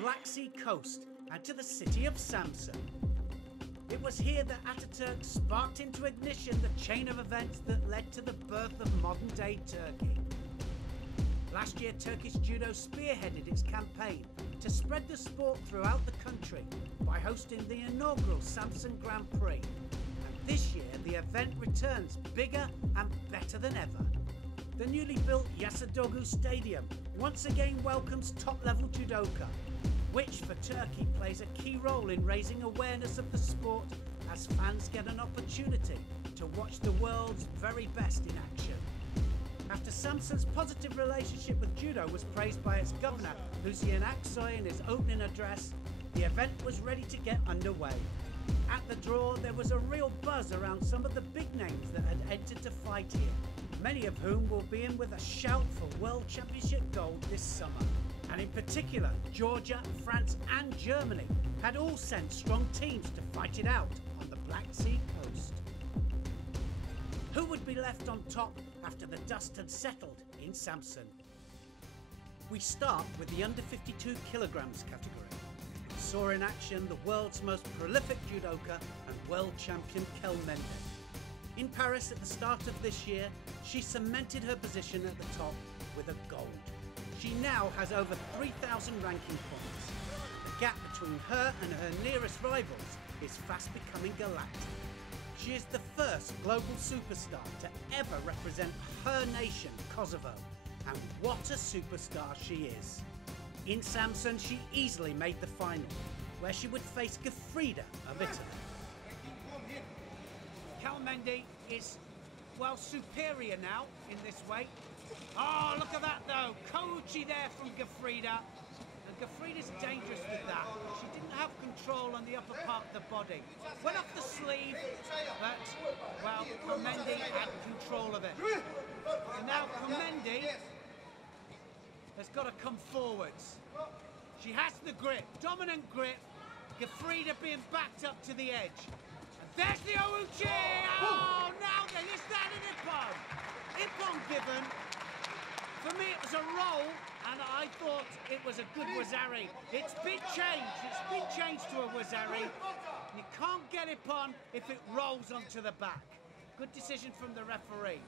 Black Sea coast and to the city of Samsun. It was here that Ataturk sparked into ignition the chain of events that led to the birth of modern-day Turkey. Last year, Turkish Judo spearheaded its campaign to spread the sport throughout the country by hosting the inaugural Samsun Grand Prix. And this year, the event returns bigger and better than ever. The newly built Yasadogu Stadium once again welcomes top-level judoka, which for Turkey plays a key role in raising awareness of the sport as fans get an opportunity to watch the world's very best in action. After Samsun's positive relationship with judo was praised by its governor, Hüseyin Aksoy, in his opening address, the event was ready to get underway. At the draw, there was a real buzz around some of the big names that had entered to fight here, many of whom will be in with a shout for World Championship gold this summer. And in particular, Georgia, France and Germany had all sent strong teams to fight it out on the Black Sea coast. Who would be left on top after the dust had settled in Samsun? We start with the under 52 kilograms category. We saw in action the world's most prolific judoka and world champion Kel Mendes. In Paris at the start of this year, she cemented her position at the top with a gold. She now has over 3,000 ranking points. The gap between her and her nearest rivals is fast becoming galactic. She is the first global superstar to ever represent her nation, Kosovo, and what a superstar she is. In Samsun, she easily made the final, where she would face Gefrida of Italy. Kalmendi is, well, superior now in this weight. Oh, look at that though, Kouchi there from Gefrida. And Gefrida's dangerous with that. She didn't have control on the upper part of the body. Went off the sleeve, but, well, Kalmendi had control of it. And now Kalmendi has got to come forwards. She has the grip, dominant grip. Gefrida being backed up to the edge. And there's the Ouchi! Oh, now then, is that an Ippon? Ippon given. For me, it was a roll, and I thought it was a good Wazari. It's been changed to a Wazari. You can't get Ippon if it rolls onto the back. Good decision from the referee.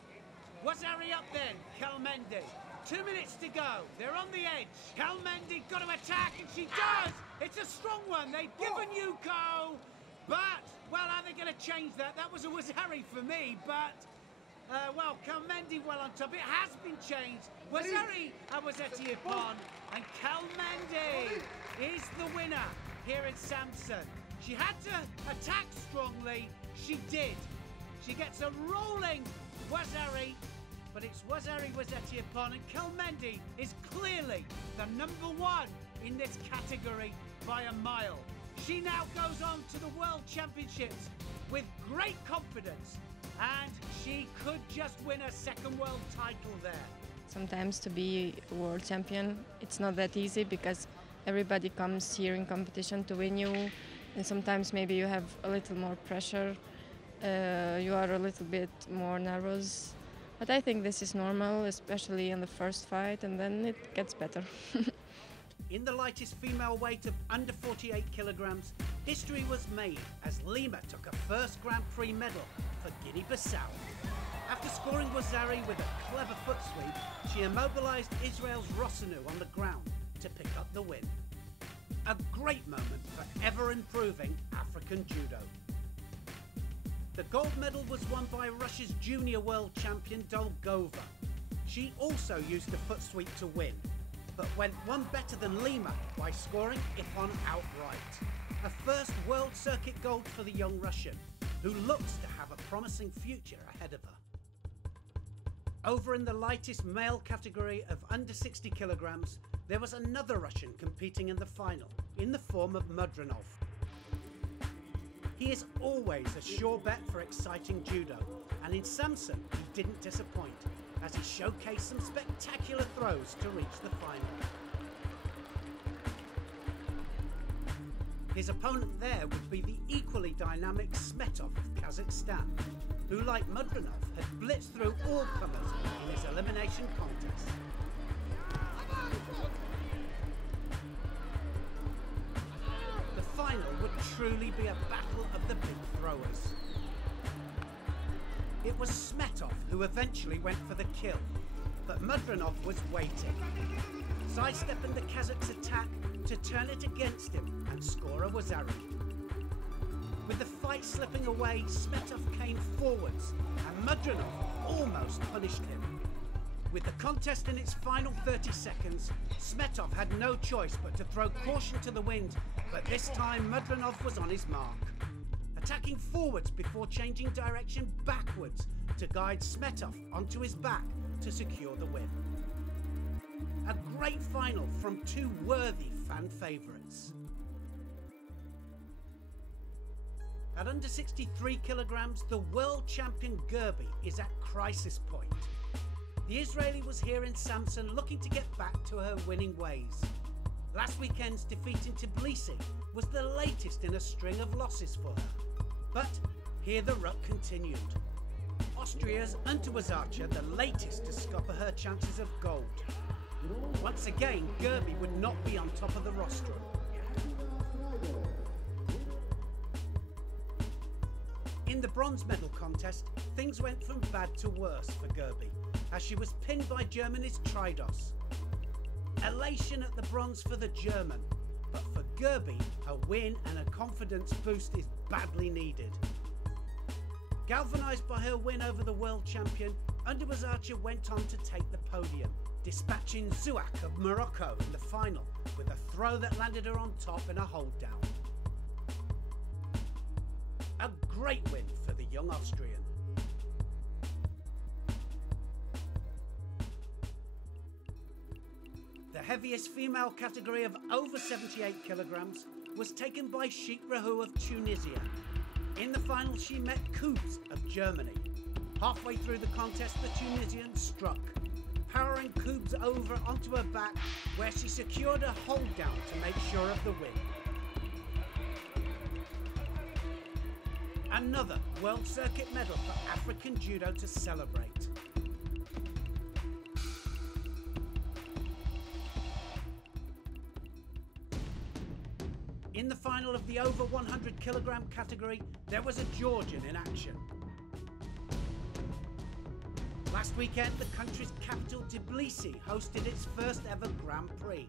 Wazari up then, Kalmendi. 2 minutes to go. They're on the edge. Kalmendi got to attack, and she does! It's a strong one. They've given Yuko. But, well, are they going to change that? That was a Wazari for me, but... well, Kalmendi well on top. It has been changed. Wazari Awazeti Ippon, and Kalmendi is the winner here in Samsun. She had to attack strongly. She did. She gets a rolling Wazari, but it's Wazari Awazeti Ippon, and Kalmendi is clearly the #1 in this category by a mile. She now goes on to the World Championships with great confidence. And she could just win a second world title there. Sometimes to be world champion, it's not that easy because everybody comes here in competition to win you. And sometimes maybe you have a little more pressure. You are a little bit more nervous. But I think this is normal, especially in the first fight, and then it gets better. In the lightest female weight of under 48 kilograms, history was made as Lima took her first Grand Prix medal for Guinea-Bissau. After scoring Wazari with a clever foot sweep, she immobilised Israel's Rossanu on the ground to pick up the win. A great moment for ever-improving African judo. The gold medal was won by Russia's junior world champion Dolgova. She also used the foot sweep to win, but went one better than Lima by scoring Ippon outright. A first World Circuit gold for the young Russian, who looks to have a promising future ahead of her. Over in the lightest male category of under 60 kilograms, there was another Russian competing in the final, in the form of Mudranov. He is always a sure bet for exciting judo, and in Samsun he didn't disappoint, as he showcased some spectacular throws to reach the final. His opponent there would be the equally dynamic Smetov of Kazakhstan, who, like Mudranov, had blitzed through all comers in his elimination contest. truly be a battle of the big throwers. It was Smetov who eventually went for the kill, but Mudranov was waiting, sidestepping the Kazakh's attack to turn it against him and score a wazari. With the fight slipping away, Smetov came forwards and Mudranov almost punished him. With the contest in its final 30 seconds, Smetov had no choice but to throw caution to the wind, but this time Mudranov was on his mark, attacking forwards before changing direction backwards to guide Smetov onto his back to secure the win. A great final from two worthy fan favourites. At under 63 kilograms, the world champion Gerbi is at crisis point. The Israeli was here in Samsun looking to get back to her winning ways. Last weekend's defeat in Tbilisi was the latest in a string of losses for her. But here the rut continued. Austria's Untitled, the latest to scupper her chances of gold. Once again, Gerbi would not be on top of the rostrum. In the bronze medal contest, things went from bad to worse for Gerbi, as she was pinned by Germany's Tridos. Elation at the bronze for the German, but for Gerbi, a win and a confidence boost is badly needed. Galvanised by her win over the world champion, Underwazacha went on to take the podium, dispatching Zouak of Morocco in the final with a throw that landed her on top in a hold down. A great win for the young Austrian. The heaviest female category of over 78 kilograms was taken by Sheikh Rahou of Tunisia. In the final, she met Koobs of Germany. Halfway through the contest, the Tunisian struck, powering Koobs over onto her back, where she secured a hold down to make sure of the win. Another World Circuit medal for African Judo to celebrate. In the final of the over 100 kilogram category, there was a Georgian in action. Last weekend, the country's capital Tbilisi hosted its first ever Grand Prix,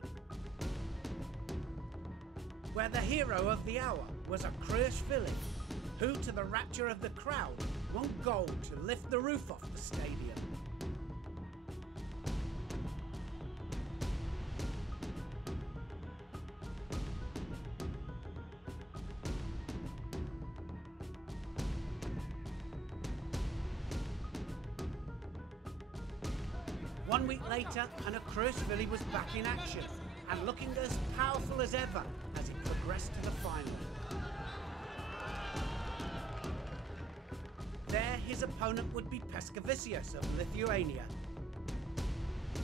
where the hero of the hour was a Kruishvili, who, to the rapture of the crowd, won gold to lift the roof off the stadium. One week later, and a Kruishvili was back in action and looking as powerful as ever as it progressed to the final. There, his opponent would be Paskevicius of Lithuania.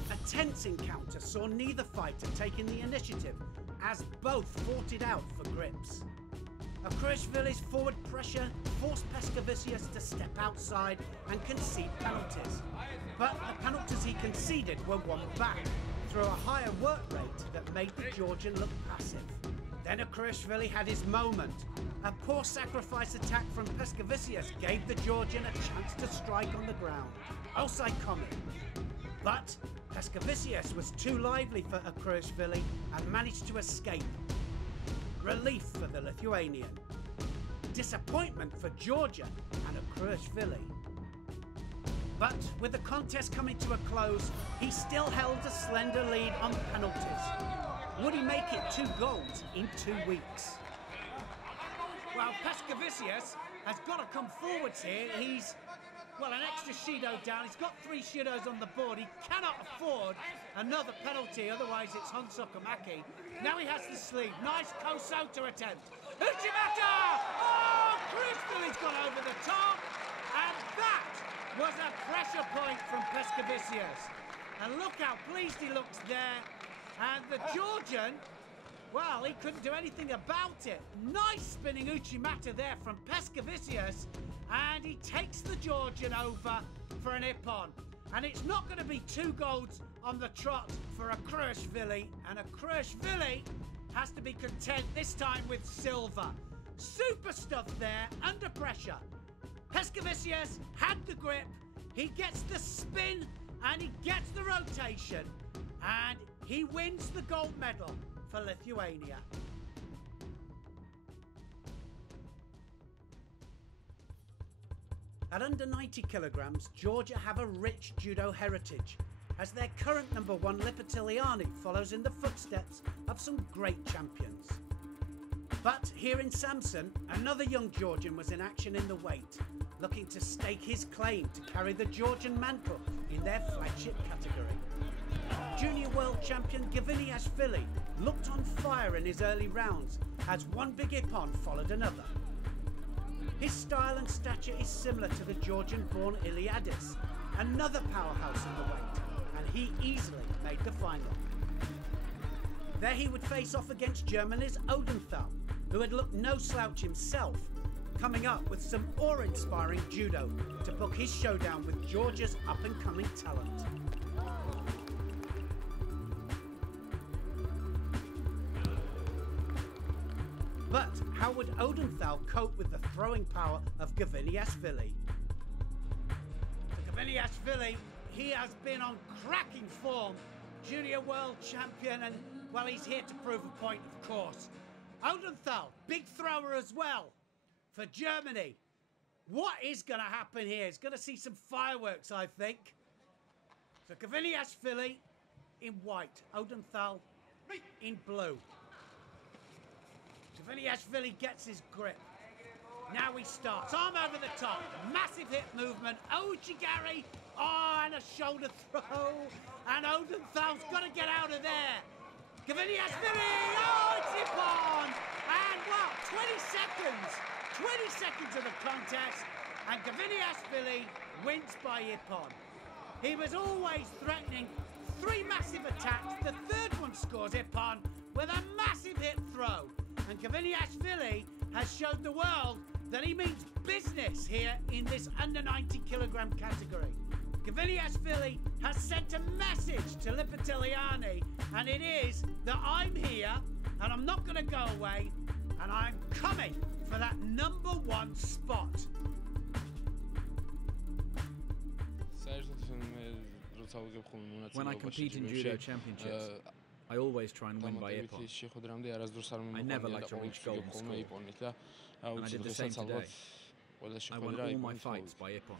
A tense encounter saw neither fighter taking the initiative, as both fought it out for grips. A Kruishvili's forward pressure forced Paskevicius to step outside and concede penalties. But the penalties he conceded were won back through a higher work rate that made the Georgian look passive. Then a Kruishvili had his moment. A poor sacrifice attack from Paskevicius gave the Georgian a chance to strike on the ground. Outside comment. But Paskevicius was too lively for a Kruishvili and managed to escape. Relief for the Lithuanian. Disappointment for Georgia and a Kruishvili. But with the contest coming to a close, he still held a slender lead on penalties. Would he make it 2 golds in 2 weeks? Well, Paskevicius has got to come forwards here. He's, well, an extra Shido down. He's got 3 Shidos on the board. He cannot afford another penalty, otherwise it's Honsokamaki. Now he has the sleeve. Nice Kosoto attempt. Uchimata! Oh, Kruishvili's gone over the top. And that was a pressure point from Paskevicius. And look how pleased he looks there. And the Georgian, well, he couldn't do anything about it. Nice spinning Uchimata there from Paskevicius. And he takes the Georgian over for an ippon. And it's not going to be 2 golds on the trot for a Kruishvili. And a Kruishvili has to be content this time with silver. Super stuff there, under pressure. Pescavicius had the grip, he gets the spin, and he gets the rotation. And he wins the gold medal for Lithuania. At under 90 kilograms, Georgia have a rich judo heritage, as their current number one Lipitiliani follows in the footsteps of some great champions. But here in Samsun, another young Georgian was in action in the weight, looking to stake his claim to carry the Georgian mantle in their flagship category. Junior world champion Gaviniashvili looked on fire in his early rounds as one big ippon followed another. His style and stature is similar to the Georgian-born Iliadis, another powerhouse in the weight, and he easily made the final. There he would face off against Germany's Odenthal, who had looked no slouch himself, coming up with some awe-inspiring judo to book his showdown with Georgia's up-and-coming talent. But how would Odenthal cope with the throwing power of Gaviniashvili? Gaviniashvili, he has been on cracking form, junior world champion, and well, he's here to prove a point, of course. Odenthal, big thrower as well for Germany. What is going to happen here? He's going to see some fireworks, I think. So Gaviniashvili in white, Odenthal in blue. Gaviniashvili gets his grip. Now he starts, arm over the top, massive hip movement, Ojigari, and a shoulder throw, and Odenthal's got to get out of there. Gaviniashvili, it's ippon, and well, 20 seconds of the contest, and Gaviniashvili wins by ippon. He was always threatening 3 massive attacks, the third one scores ippon with a massive hip throw. And Gaviniashvili has showed the world that he means business here in this under 90 kilogram category. Gaviniashvili has sent a message to Lipitiliani, and it is that I'm here and I'm not going to go away, and I'm coming for that number 1 spot. When I compete in judo championships, I always try and win by ippon. I never like to reach golden score. And I did the same today. I won all my fights by ippon.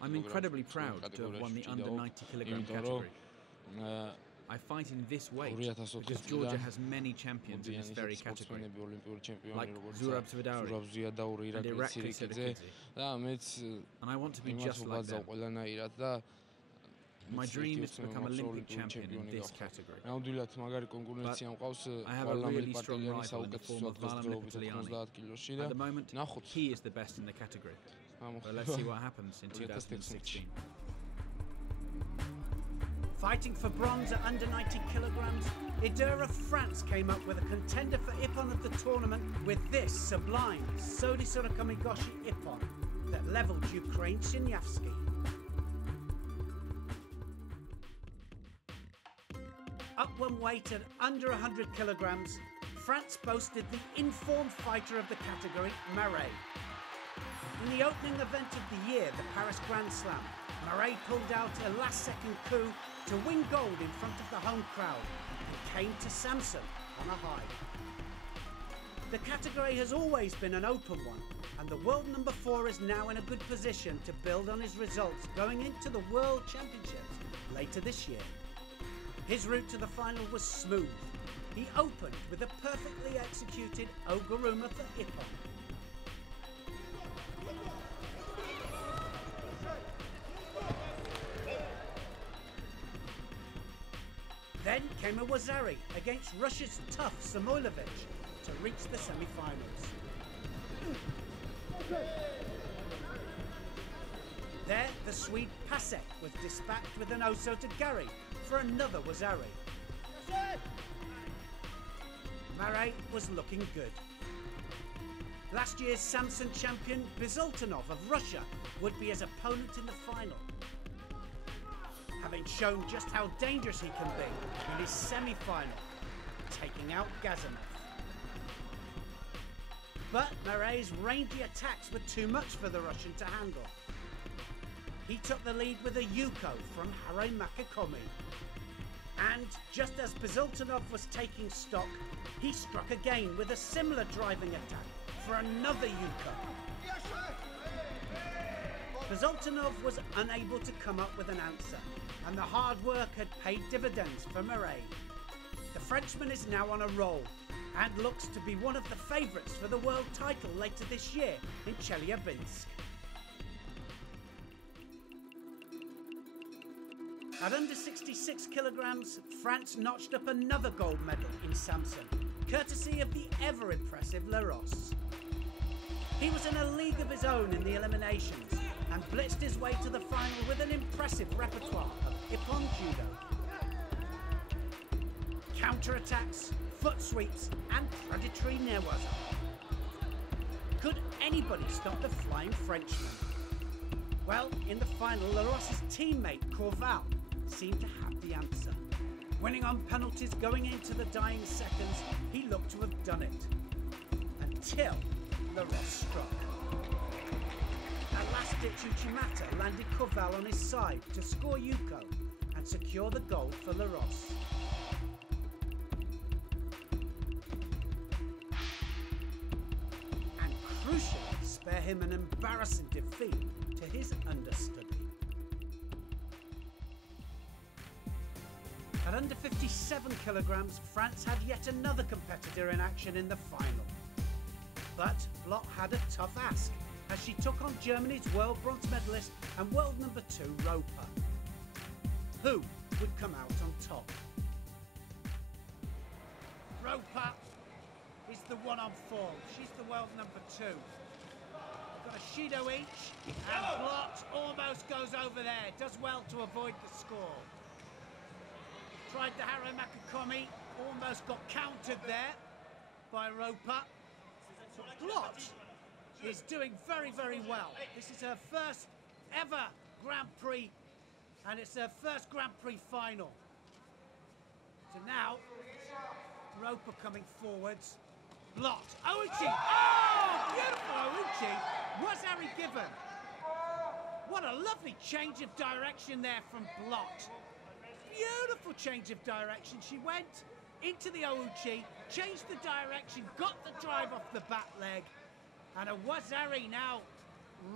I'm incredibly proud to have won the under 90 kilogram category. I fight in this weight because Georgia has many champions in this very category, like Zurab Svidauri and Irakli Sedekidze. And I want to be just like them. My dream is to become Olympic champion in this category. But I have a really strong rival in the form of Valam Lipitiliani. At the moment, he is the best in the category. But let's see what happens in 2016. Fighting for bronze at under 90 kilograms, Eder of France came up with a contender for ippon of the tournament with this sublime Sodisura Kamigoshi ippon that levelled Ukraine's Shinyavsky. Up one weight at under 100 kilograms, France boasted the informed fighter of the category, Marais. In the opening event of the year, the Paris Grand Slam, Marais pulled out a last-second coup to win gold in front of the home crowd and came to Samsun on a high. The category has always been an open one, and the world number 4 is now in a good position to build on his results going into the World Championships later this year. His route to the final was smooth. He opened with a perfectly executed Oguruma for ippon. Then came a Wazari against Russia's tough Samoilovich to reach the semi-finals. There, the Swede Pasek was dispatched with an Oso to Gary for another Wazari. Marais was looking good. Last year's Samsun champion Bizultanov of Russia would be his opponent in the final, having shown just how dangerous he can be in his semi-final, taking out Gazanov. But Maret's rangy attacks were too much for the Russian to handle. He took the lead with a yuko from Harry Makikomi. And just as Bazultanov was taking stock, he struck again with a similar driving attack for another yuko. Bazultanov was unable to come up with an answer, and the hard work had paid dividends for Maret. The Frenchman is now on a roll and looks to be one of the favourites for the world title later this year in Chelyabinsk. At under 66 kilograms, France notched up another gold medal in Samsun, courtesy of the ever-impressive Larosse. He was in a league of his own in the eliminations and blitzed his way to the final with an impressive repertoire of Ippon Judo. Counter-attacks, foot sweeps and predatory newaza. Could anybody stop the flying Frenchman? Well, in the final, Larosse's teammate Corval seemed to have the answer. Winning on penalties going into the dying seconds, he looked to have done it. Until Larosse struck. A last-ditch Uchimata landed Corval on his side to score yuko and secure the gold for Larosse. And crucially, spare him an embarrassing defeat to his understudy. At under 57 kilograms, France had yet another competitor in action in the final. But Blot had a tough ask, as she took on Germany's world bronze medalist and world number 2 Roper. Who would come out on top? Roper is the one on form. She's the world number 2. Got a Shido each, and Blot almost goes over there. Does well to avoid the score. Tried the Harry Makikomi, almost got countered there by Roper. So Blot is doing very, very well. This is her first ever Grand Prix, and it's her first Grand Prix final. So now, Roper coming forwards. Blot. Ouchi! Oh, beautiful Ouchi! Was Harry given? What a lovely change of direction there from Blot. Beautiful change of direction. She went into the Ouchi, changed the direction, got the drive off the back leg, and a Wazari now.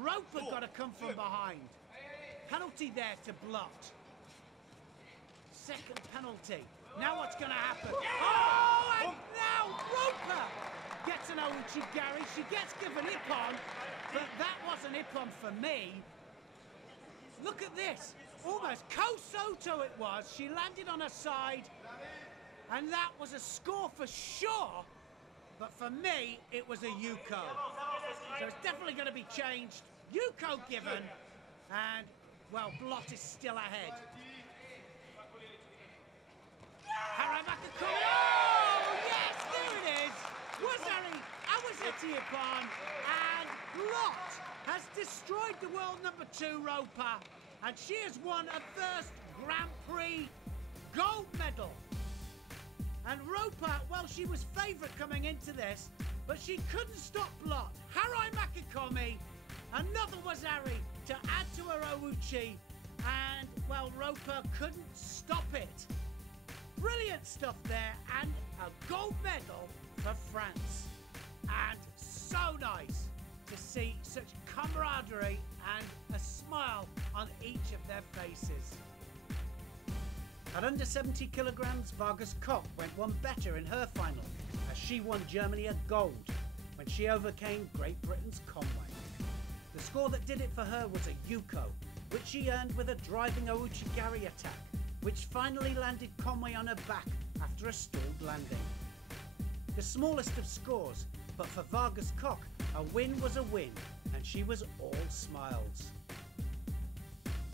Roper got to come from behind. Penalty there to Blot. Second penalty. Now what's going to happen? Oh, and now Roper gets an Ouchi Gary. She gets given Ippon, but that wasn't Ippon for me. Look at this. Almost Kosoto it was. She landed on her side, and that was a score for sure. But for me, it was a yuko. So it's definitely going to be changed. Yuko given, and, well, Blot is still ahead. Haramakakuri! Oh, yes, there it is! Wazari, Awazeti Ippon, and Blot has destroyed the world number 2 Roper, and she has won a first Grand Prix gold medal. And Roper, well, she was favourite coming into this, but she couldn't stop Blot. Harai Makikomi, another Wazari to add to her Ouchi, and, well, Roper couldn't stop it. Brilliant stuff there, and a gold medal for France. And so nice to see such camaraderie and a smile on each of their faces. At under 70 kilograms, Vargas Koch went one better in her final, as she won Germany a gold when she overcame Great Britain's Conway. The score that did it for her was a yuko, which she earned with a driving Ouchi-gari attack, which finally landed Conway on her back after a stalled landing. The smallest of scores, but for Vargas Koch, a win was a win, and she was all smiles.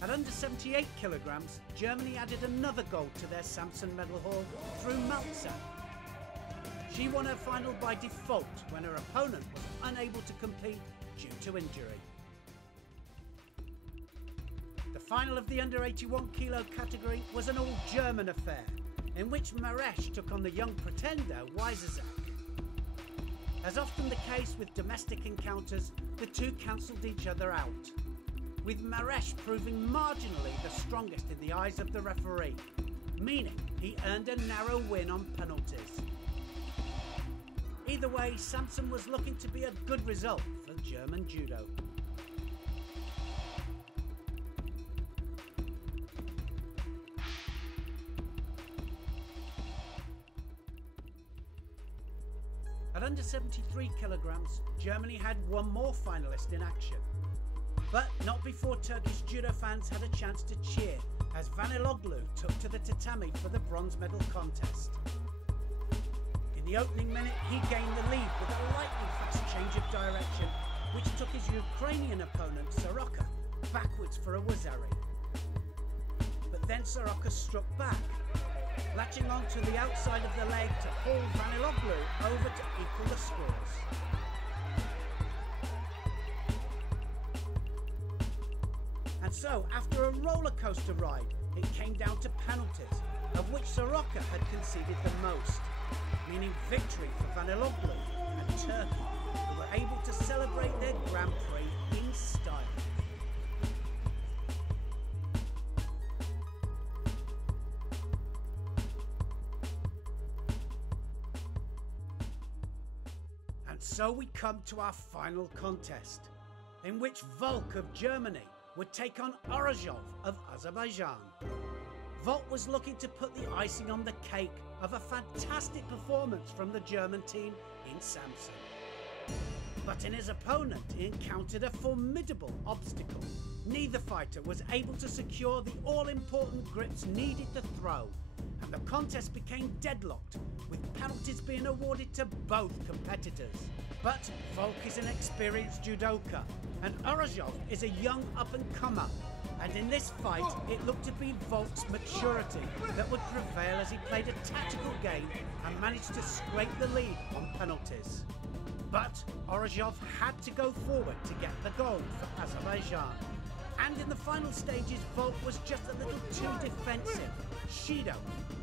At under 78 kilograms, Germany added another gold to their Samsun medal haul through Maltzer. She won her final by default when her opponent was unable to compete due to injury. The final of the under 81 kilo category was an all-German affair, in which Maresh took on the young pretender Weiserzak. As often the case with domestic encounters, the two cancelled each other out, with Maresh proving marginally the strongest in the eyes of the referee, meaning he earned a narrow win on penalties. Either way, Samsun was looking to be a good result for German judo. At under 73 kilograms, Germany had one more finalist in action. But not before Turkish judo fans had a chance to cheer as Vaniloglu took to the tatami for the bronze medal contest. In the opening minute, he gained the lead with a lightning fast change of direction, which took his Ukrainian opponent, Soroka, backwards for a wazari. But then Soroka struck back, latching onto the outside of the leg to haul Vaniloglu over to equal the scores. And so, after a roller coaster ride, it came down to penalties, of which Soroka had conceded the most, meaning victory for Vaniloglu and Turkey, who were able to celebrate their Grand Prix in style. And so we come to our final contest, in which Volk of Germany would take on Orozhov of Azerbaijan. Volk was looking to put the icing on the cake of a fantastic performance from the German team in Samsun. But in his opponent, he encountered a formidable obstacle. Neither fighter was able to secure the all-important grips needed to throw, and the contest became deadlocked, with penalties being awarded to both competitors. But Volk is an experienced judoka, and Orozhov is a young up-and-comer, and in this fight it looked to be Volk's maturity that would prevail as he played a tactical game and managed to scrape the lead on penalties. But Orozhov had to go forward to get the gold for Azerbaijan, and in the final stages Volk was just a little too defensive. Shido,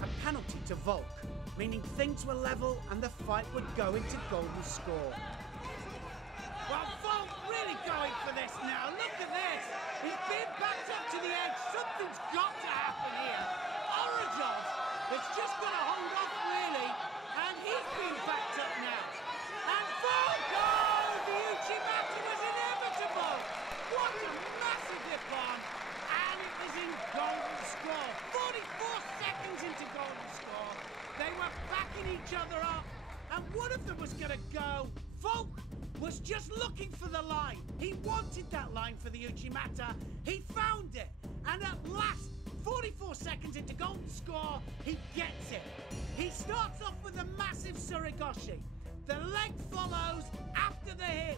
a penalty to Volk, meaning things were level and the fight would go into golden score. Well, Volk really going for this now. Look at this. He's been backed up to the edge. Something's got to happen here. Orozhov is just going to hold off, really. And he's been backed up now. And Volk! Oh, the Uchimata was inevitable. What a massive hip on. And it was in golden score. 44 seconds into golden score. They were backing each other up. And one of them was going to go. Volk was just looking for the line. He wanted that line for the Uchimata. He found it. And at last, 44 seconds into golden score, he gets it. He starts off with a massive Surigoshi. The leg follows after the hip.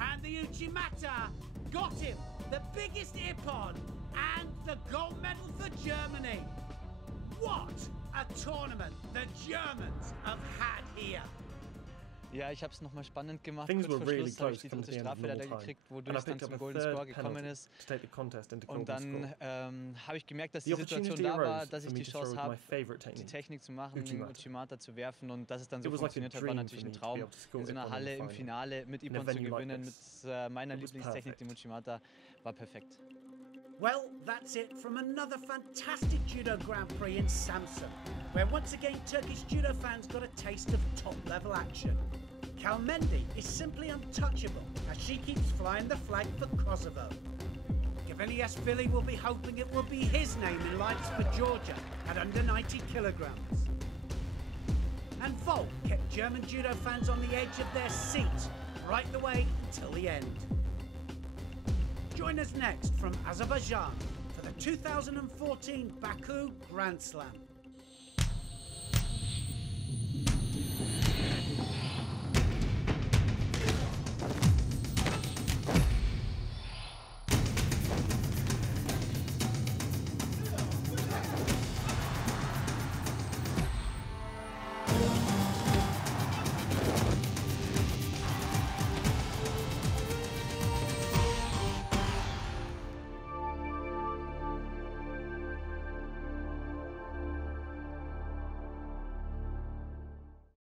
And the Uchimata got him. The biggest ippon and the gold medal for Germany. What a tournament the Germans have had here. Ja, ich habe es nochmal spannend gemacht. Things were really Schluss habe ich close die dritte Strafe leider gekriegt, wodurch es dann zum Golden Score gekommen ist. Und dann habe ich gemerkt, dass die Situation da war, dass ich die Chance habe, die Technik zu machen, den Uchimata zu werfen. Und dass es dann so funktioniert hat, war natürlich ein Traum. In so einer Halle im Finale mit Ippon zu gewinnen, mit meiner Lieblingstechnik, dem Uchimata, war perfekt. Well, that's it from another fantastic Judo Grand Prix in Samsun, where once again Turkish judo fans got a taste of top-level action. Kalmendi is simply untouchable as she keeps flying the flag for Kosovo. Gaviliashvili will be hoping it will be his name in lights for Georgia at under 90 kilograms. And Volk kept German judo fans on the edge of their seat right the way until the end. Join us next from Azerbaijan for the 2014 Baku Grand Slam.